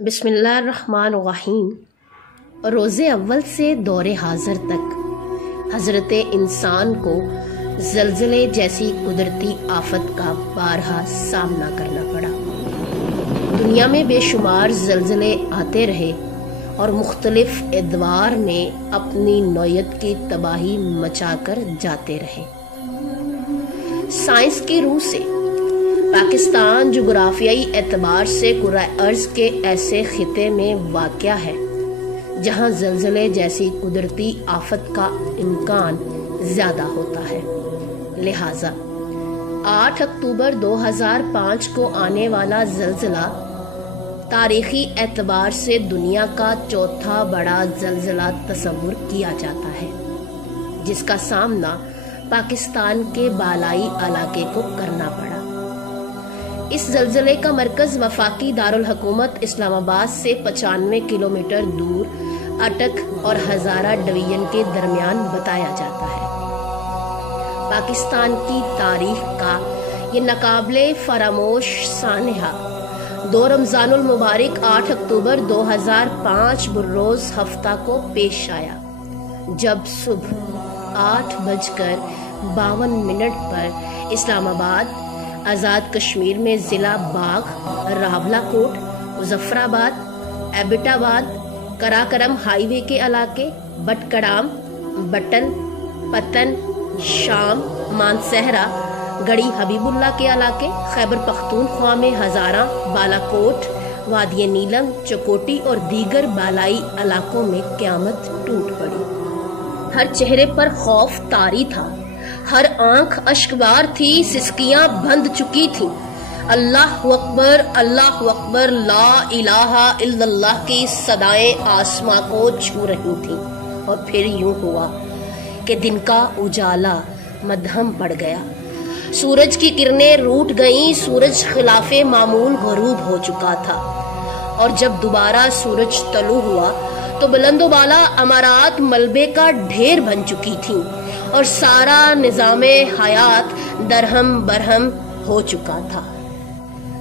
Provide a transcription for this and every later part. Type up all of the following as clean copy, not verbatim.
بسم اللہ الرحمن الرحیم۔ روز اول سے دور حاضر تک حضرت انسان کو زلزلے جیسی قدرتی آفت کا بارہا سامنا کرنا پڑا۔ دنیا میں بے شمار زلزلے آتے رہے اور مختلف ادوار میں اپنی نوعیت کی تباہی مچا کر جاتے رہے۔ سائنس کی روح سے پاکستان جغرافیائی اعتبار سے کرۂ ارض کے ایسے خطے میں واقع ہے جہاں زلزلے جیسی قدرتی آفت کا امکان زیادہ ہوتا ہے، لہٰذا 8 اکتوبر 2005 کو آنے والا زلزلہ تاریخی اعتبار سے دنیا کا چوتھا بڑا زلزلہ تصور کیا جاتا ہے، جس کا سامنا پاکستان کے بالائی علاقے کو کرنا پڑا۔ اس زلزلے کا مرکز وفاقی دارالحکومت اسلام آباد سے 95 کلومیٹر دور اٹک اور ہزارہ ڈویژن کے درمیان بتایا جاتا ہے۔ پاکستان کی تاریخ کا یہ ناقابل فراموش سانحہ 2 رمضان المبارک 8 اکتوبر 2005 بروز ہفتہ کو پیش آیا، جب صبح 8:52 پر اسلام آباد، آزاد کشمیر میں ضلع باغ، راولہ کوٹ، مظفر آباد، ایبٹ آباد، کراکرم ہائی وے کے علاقے، بٹکڑام، بٹن، پتن، شام، مانسہرہ، گڑھی حبیب اللہ کے علاقے، خیبر پختونخوا میں ہزارہ، بالا کوٹ، وادی نیلم، چکوٹی اور دیگر بالائی علاقوں میں قیامت ٹوٹ پڑی۔ ہر چہرے پر خوف طاری تھا، ہر آنکھ اشکبار تھی، سسکیاں بند چکی تھیں۔ اللہ اکبر، اللہ اکبر، لا الہ الا اللہ کی صدائیں آسماں کو چھو رہی تھیں، اور پھر یوں ہوا کہ دن کا اجالا مدھم پڑ گیا، سورج کی کرنیں روٹ گئیں، سورج خلاف معمول غروب ہو چکا تھا، اور جب دوبارہ سورج طلوع ہوا تو بلند و بالا عمارات ملبے کا ڈھیر بن چکی تھیں اور سارا نظام حیات درہم برہم ہو چکا تھا۔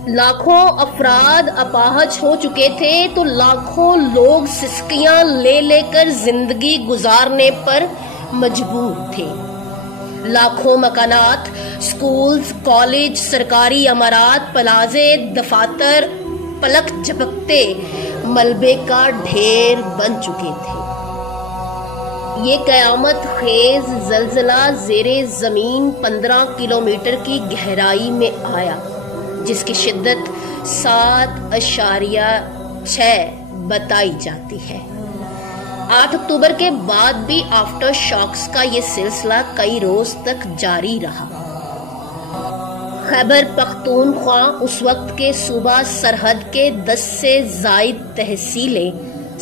لاکھوں افراد اپاہج ہو چکے تھے تو لاکھوں لوگ سسکیاں لے لے کر زندگی گزارنے پر مجبور تھے۔ لاکھوں مکانات، سکولز، کالج، سرکاری عمارات، پلازے، دفاتر پلک جھپکتے ملبے کا ڈھیر بن چکے تھے۔ یہ قیامت خیز زلزلہ زیر زمین 15 کلومیٹر کی گہرائی میں آیا، جس کی شدت 7.6 بتائی جاتی ہے۔ 8 اکتوبر کے بعد بھی آفٹر شاکس کا یہ سلسلہ کئی روز تک جاری رہا۔ خیبر پختونخوا اس وقت کے صوبہ سرحد کے 10 سے زائد تحصیلیں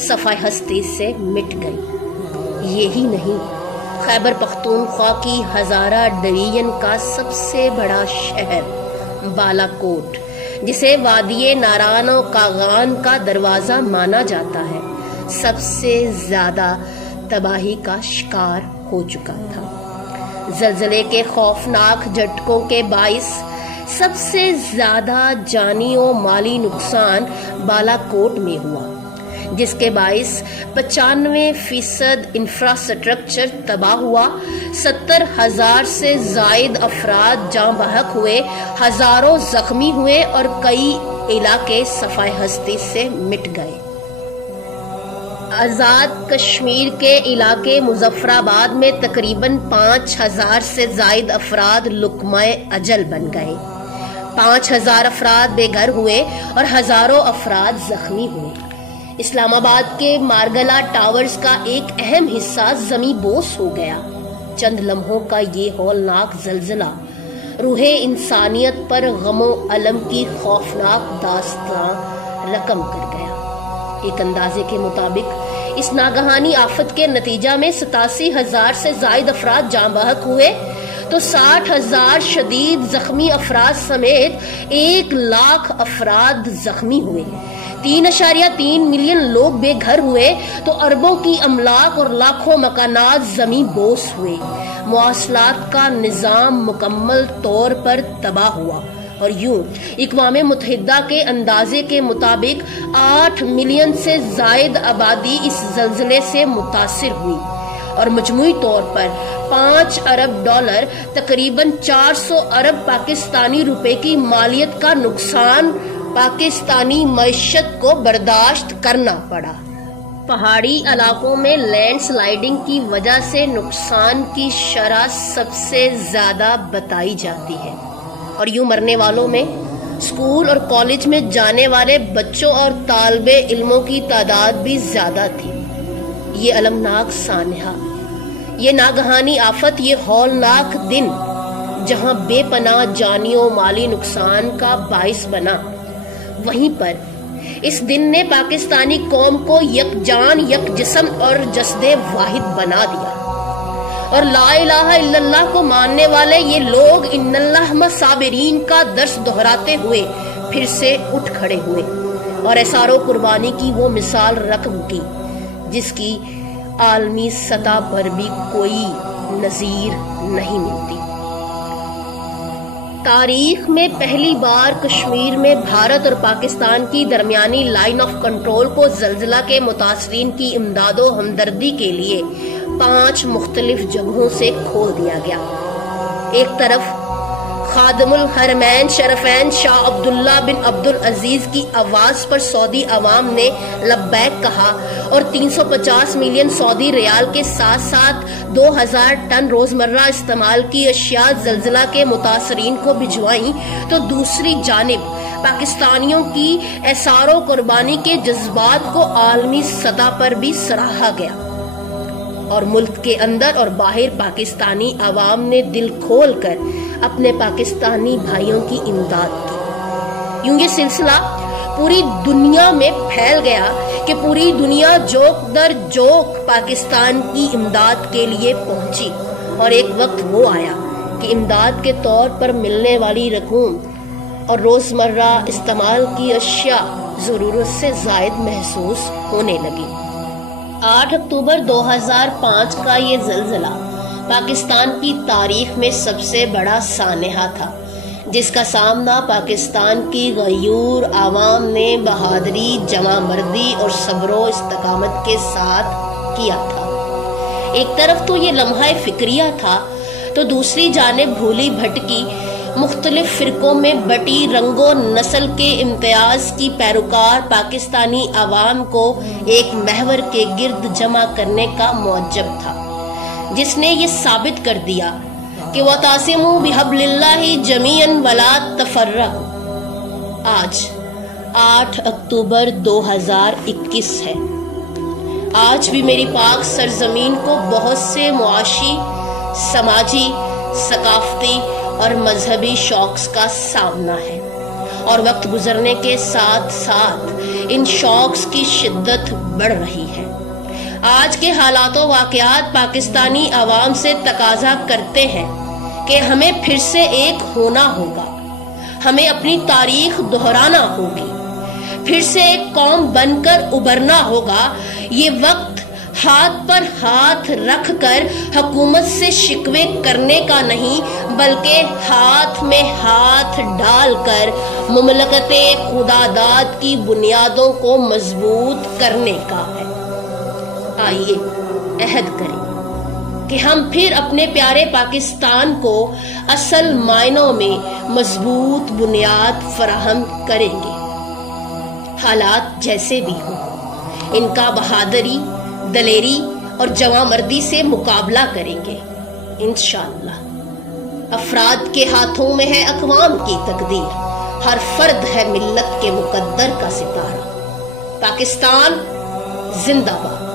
صفحہ ہستی سے مٹ گئیں۔ یہی نہیں، خیبر پختونخوا کی ہزارہ ڈویژن کا سب سے بڑا شہر بالا کوٹ، جسے وادی ناران و کاغان کا دروازہ مانا جاتا ہے، سب سے زیادہ تباہی کا شکار ہو چکا تھا۔ زلزلے کے خوفناک جھٹکوں کے باعث سب سے زیادہ جانی و مالی نقصان بالا کوٹ میں ہوا، جس کے باعث 95% انفراسٹرکچر تباہ ہوا، 70,000 سے زائد افراد جاں بحق ہوئے، ہزاروں زخمی ہوئے اور کئی علاقے صفحہ ہستی سے مٹ گئے۔ آزاد کشمیر کے علاقے مظفر آباد میں تقریباً 5,000 سے زائد افراد لقمہ اجل بن گئے، 5,000 افراد بے گھر ہوئے اور ہزاروں افراد زخمی ہوئے۔ اسلام آباد کے مارگلا ٹاورز کا ایک اہم حصہ زمیں بوس ہو گیا۔ چند لمحوں کا یہ ہولناک زلزلہ روح انسانیت پر غم و الم کی خوفناک داستان رقم کر گیا۔ ایک اندازے کے مطابق اس ناگہانی آفت کے نتیجہ میں 87,000 سے زائد افراد جاں بحق ہوئے تو 60,000 شدید زخمی افراد سمیت 1,00,000 افراد زخمی ہوئے، 3.3 ملین لوگ بے گھر ہوئے تو اربوں کی املاک اور لاکھوں مکانات زمیں بوس ہوئے، مواصلات کا نظام مکمل طور پر تباہ ہوا اور یوں اقوام متحدہ کے اندازے کے مطابق 8 ملین سے زائد آبادی اس زلزلے سے متاثر ہوئی اور مجموعی طور پر 5 ارب ڈالر تقریباً 400 ارب پاکستانی روپے کی مالیت کا نقصان پاکستانی معیشت کو برداشت کرنا پڑا۔ پہاڑی علاقوں میں لینڈ سلائیڈنگ کی وجہ سے نقصان کی شرح سب سے زیادہ بتائی جاتی ہے اور یوں مرنے والوں میں اسکول اور کالج میں جانے والے بچوں اور طالب علموں کی تعداد بھی زیادہ تھی۔ یہ المناک سانحہ، یہ ناگہانی آفت، یہ ہولناک دن جہاں بے پناہ جانی و مالی نقصان کا باعث بنا، وہیں پر اس دن نے پاکستانی قوم کو یک جان، یک جسم اور جسد واحد بنا دیا اور لا الہ الا اللہ کو ماننے والے یہ لوگ ان اللہ مع صابرین کا درس دہراتے ہوئے پھر سے اٹھ کھڑے ہوئے اور اثار و قربانی کی وہ مثال رقم کی جس کی عالمی سطح پر بھی کوئی نظیر نہیں ملتی۔ تاریخ میں پہلی بار کشمیر میں بھارت اور پاکستان کی درمیانی لائن آف کنٹرول کو زلزلہ کے متاثرین کی امداد و ہمدردی کے لیے 5 مختلف جگہوں سے کھول دیا گیا۔ ایک طرف خادم الحرمین شرفین شاہ عبداللہ بن عبدالعزیز کی آواز پر سعودی عوام نے لبیک کہا اور 350 ملین سعودی ریال کے ساتھ ساتھ 2000 ٹن روزمرہ استعمال کی اشیاء زلزلہ کے متاثرین کو بھجوائیں، تو دوسری جانب پاکستانیوں کی اثار و قربانی کے جذبات کو عالمی سطح پر بھی سراہا گیا اور ملک کے اندر اور باہر پاکستانی عوام نے دل کھول کر اپنے پاکستانی بھائیوں کی امداد کی۔ یوں یہ سلسلہ پوری دنیا میں پھیل گیا کہ پوری دنیا جوک در جوک پاکستان کی امداد کے لیے پہنچی اور ایک وقت وہ آیا کہ امداد کے طور پر ملنے والی رقوم اور روزمرہ استعمال کی اشیاء ضرورت سے زائد محسوس ہونے لگی۔ 8 اکتوبر 2005 کا یہ زلزلہ پاکستان کی تاریخ میں سب سے بڑا سانحہ تھا جس کا سامنا پاکستان کی غیور عوام نے بہادری، جمع مردی اور صبر و استقامت کے ساتھ کیا تھا۔ ایک طرف تو یہ لمحہ فکریہ تھا تو دوسری جانب بھولی بھٹکی مختلف فرقوں میں بٹی رنگ و نسل کے امتیاز کی پیروکار پاکستانی عوام کو ایک محور کے گرد جمع کرنے کا موجب تھا جس نے یہ ثابت کر دیا کہ وَتَعْصِمُوا بِحَبْلِ اللَّهِ جَمِيعًا وَلَا تَفَرَّقُوا۔ آج 8 اکتوبر 2021 ہے۔ آج بھی میری پاک سرزمین کو بہت سے معاشی، سماجی، ثقافتی اور مذہبی شوقس کا سامنا ہے اور وقت گزرنے کے ساتھ ساتھ ان شوقس کی شدت بڑھ رہی ہے۔ آج کے حالات و واقعات پاکستانی عوام سے تقاضا کرتے ہیں کہ ہمیں پھر سے ایک ہونا ہوگا، ہمیں اپنی تاریخ دہرانا ہوگی، پھر سے ایک قوم بن کر ابھرنا ہوگا۔ یہ وقت ہاتھ پر ہاتھ رکھ کر حکومت سے شکوے کرنے کا نہیں بلکہ ہاتھ میں ہاتھ ڈال کر مملکت خداداد کی بنیادوں کو مضبوط کرنے کا ہے۔ آئیے عہد کریں کہ ہم پھر اپنے پیارے پاکستان کو اصل معنوں میں مضبوط بنیاد فراہم کریں گے۔ حالات جیسے بھی ہوں ان کا بہادری، دلیری اور جواں مردی سے مقابلہ کریں گے انشاءاللہ۔ افراد کے ہاتھوں میں ہے اقوام کی تقدیر، ہر فرد ہے ملت کے مقدر کا ستارہ۔ پاکستان زندہ باد۔